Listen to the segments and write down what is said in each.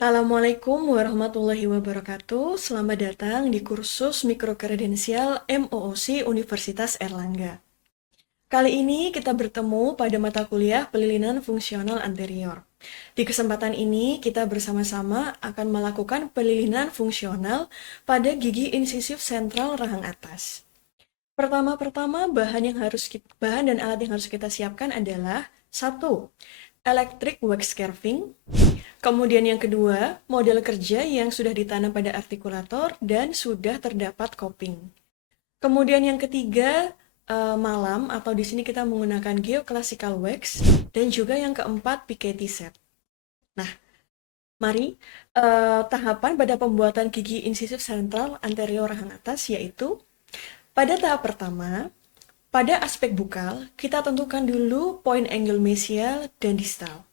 Assalamualaikum warahmatullahi wabarakatuh. Selamat datang di kursus Mikrokredensial MOOC Universitas Erlangga. Kali ini kita bertemu pada mata kuliah pelilinan fungsional anterior. Di kesempatan ini kita bersama-sama akan melakukan pelilinan fungsional pada gigi incisif sentral rahang atas. Pertama-pertama bahan dan alat yang harus kita siapkan adalah satu, electric wax carving. Kemudian yang kedua, model kerja yang sudah ditanam pada artikulator dan sudah terdapat coping. Kemudian yang ketiga, malam atau di sini kita menggunakan geoclassical wax dan juga yang keempat Piketty set. Nah, mari tahapan pada pembuatan gigi incisif sentral anterior rahang atas yaitu pada tahap pertama, pada aspek bukal, kita tentukan dulu point angle mesial dan distal.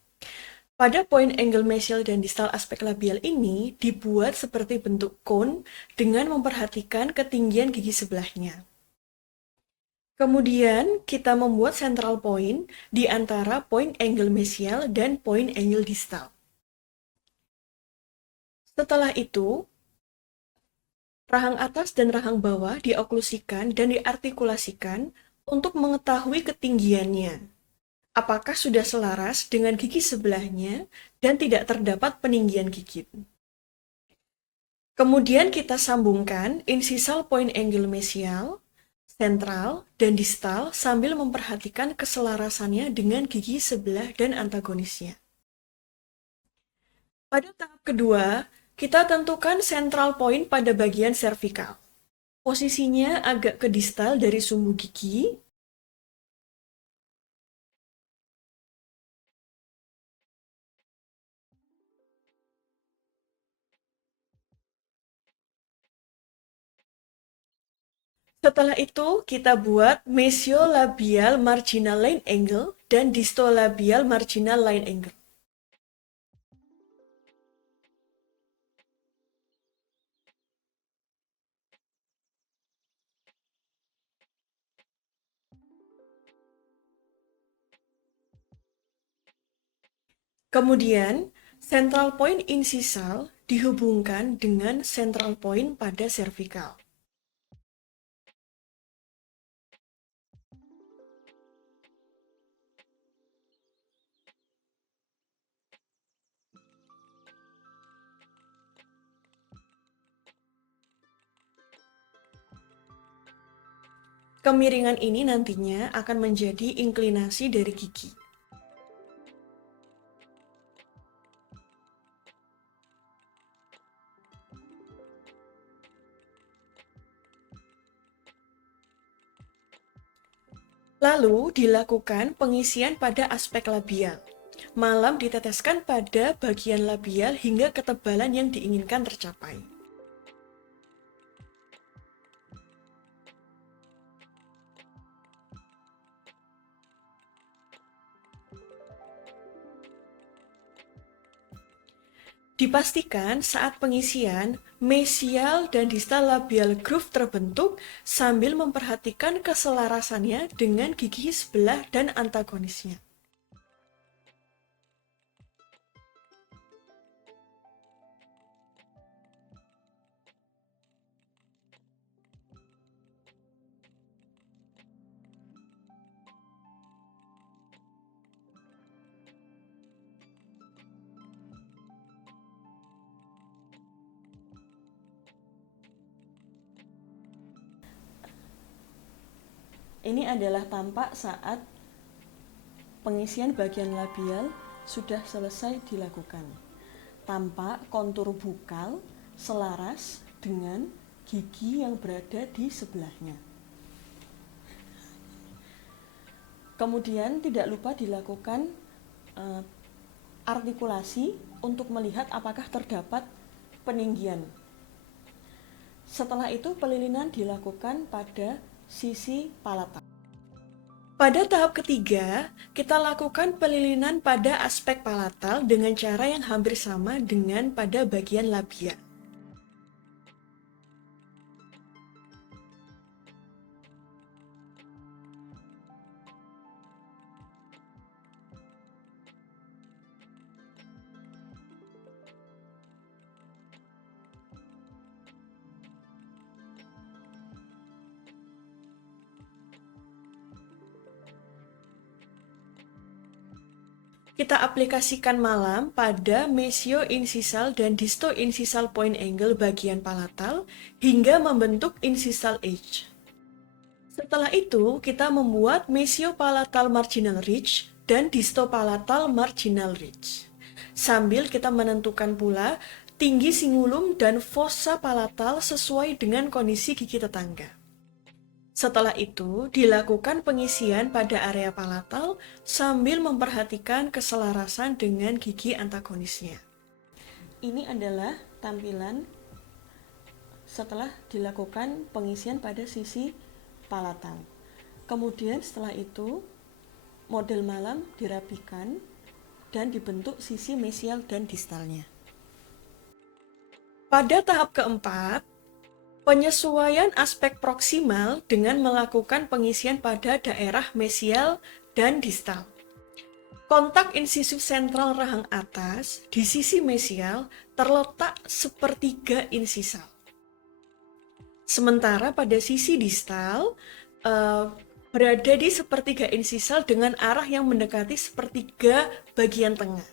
Pada point angle mesial dan distal aspek labial ini dibuat seperti bentuk cone dengan memperhatikan ketinggian gigi sebelahnya. Kemudian kita membuat central point di antara point angle mesial dan point angle distal. Setelah itu, rahang atas dan rahang bawah dioklusikan dan diartikulasikan untuk mengetahui ketinggiannya. Apakah sudah selaras dengan gigi sebelahnya dan tidak terdapat peninggian gigi. Kemudian kita sambungkan incisal point angle mesial, sentral, dan distal sambil memperhatikan keselarasannya dengan gigi sebelah dan antagonisnya. Pada tahap kedua, kita tentukan central point pada bagian cervical. Posisinya agak ke distal dari sumbu gigi. Setelah itu, kita buat mesiolabial marginal line angle dan distolabial marginal line angle. Kemudian, central point incisal dihubungkan dengan central point pada cervical. Kemiringan ini nantinya akan menjadi inklinasi dari gigi. Lalu dilakukan pengisian pada aspek labial. Malam diteteskan pada bagian labial hingga ketebalan yang diinginkan tercapai. Dipastikan saat pengisian, mesial dan distal labial groove terbentuk sambil memperhatikan keselarasannya dengan gigi sebelah dan antagonisnya. Ini adalah tampak saat pengisian bagian labial sudah selesai dilakukan. Tampak kontur bukal selaras dengan gigi yang berada di sebelahnya. Kemudian tidak lupa dilakukan artikulasi untuk melihat apakah terdapat peninggian. Setelah itu pelilinan dilakukan pada sisi palatal. Pada tahap ketiga, kita lakukan pelilinan pada aspek palatal dengan cara yang hampir sama dengan pada bagian labia. kita aplikasikan malam pada mesio-insisal dan disto-insisal point angle bagian palatal hingga membentuk insisal edge. Setelah itu, kita membuat mesio-palatal marginal ridge dan disto-palatal marginal ridge. Sambil kita menentukan pula tinggi singulum dan fossa palatal sesuai dengan kondisi gigi tetangga. Setelah itu, dilakukan pengisian pada area palatal sambil memperhatikan keselarasan dengan gigi antagonisnya. Ini adalah tampilan setelah dilakukan pengisian pada sisi palatal. Kemudian setelah itu, model malam dirapikan dan dibentuk sisi mesial dan distalnya. Pada tahap keempat, penyesuaian aspek proksimal dengan melakukan pengisian pada daerah mesial dan distal. Kontak incisif sentral rahang atas di sisi mesial terletak sepertiga insisal. Sementara pada sisi distal berada di sepertiga insisal dengan arah yang mendekati sepertiga bagian tengah.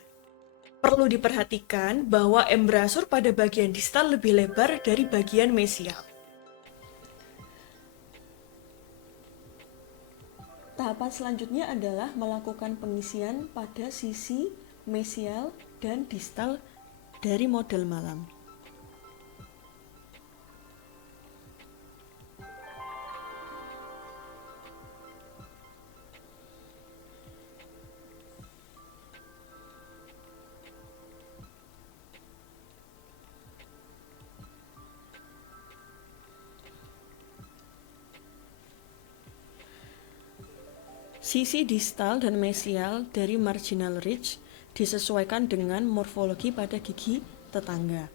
Perlu diperhatikan bahwa embrasur pada bagian distal lebih lebar dari bagian mesial. Tahapan selanjutnya adalah melakukan pengisian pada sisi mesial dan distal dari model malam. Sisi distal dan mesial dari marginal ridge disesuaikan dengan morfologi pada gigi tetangga.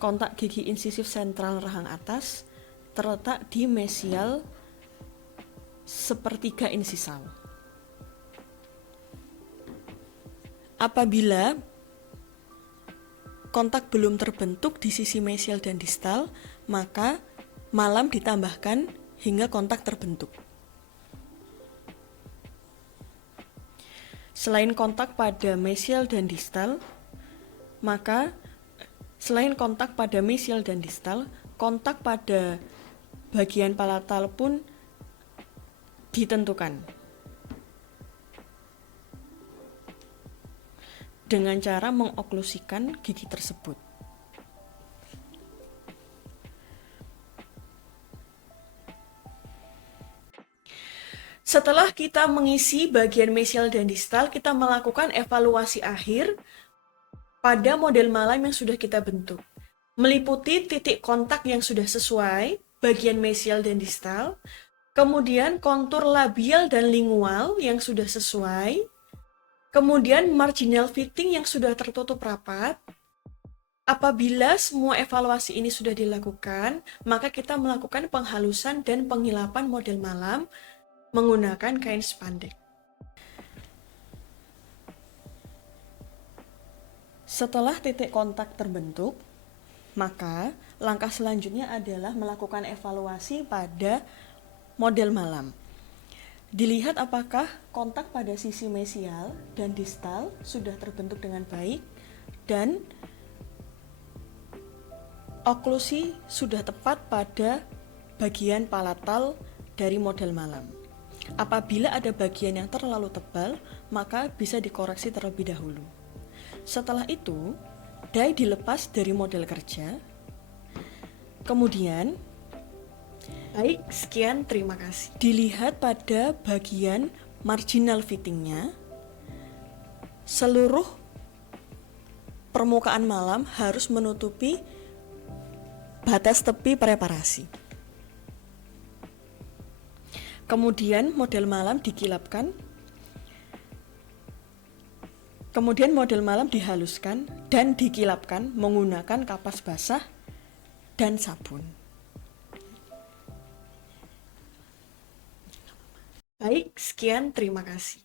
Kontak gigi insisif sentral rahang atas terletak di mesial sepertiga insisal. Apabila kontak belum terbentuk di sisi mesial dan distal, maka malam ditambahkan hingga kontak terbentuk. Selain kontak pada mesial dan distal, kontak pada bagian palatal pun ditentukan dengan cara mengoklusikan gigi tersebut. Setelah kita mengisi bagian mesial dan distal, kita melakukan evaluasi akhir pada model malam yang sudah kita bentuk, meliputi titik kontak yang sudah sesuai, bagian mesial dan distal, kemudian kontur labial dan lingual yang sudah sesuai, kemudian marginal fitting yang sudah tertutup rapat. Apabila semua evaluasi ini sudah dilakukan, maka kita melakukan penghalusan dan penghilapan model malam menggunakan kain spandek. Setelah titik kontak terbentuk, maka langkah selanjutnya adalah melakukan evaluasi pada model malam. Dilihat apakah kontak pada sisi mesial dan distal sudah terbentuk dengan baik dan oklusi sudah tepat pada bagian palatal dari model malam. Apabila ada bagian yang terlalu tebal, maka bisa dikoreksi terlebih dahulu. Setelah itu, die dilepas dari model kerja. Kemudian, baik, sekian, terima kasih. Dilihat pada bagian marginal fittingnya, seluruh permukaan malam harus menutupi batas tepi preparasi. Kemudian model malam dikilapkan, kemudian model malam dihaluskan dan dikilapkan menggunakan kapas basah dan sabun. Baik, sekian, terima kasih.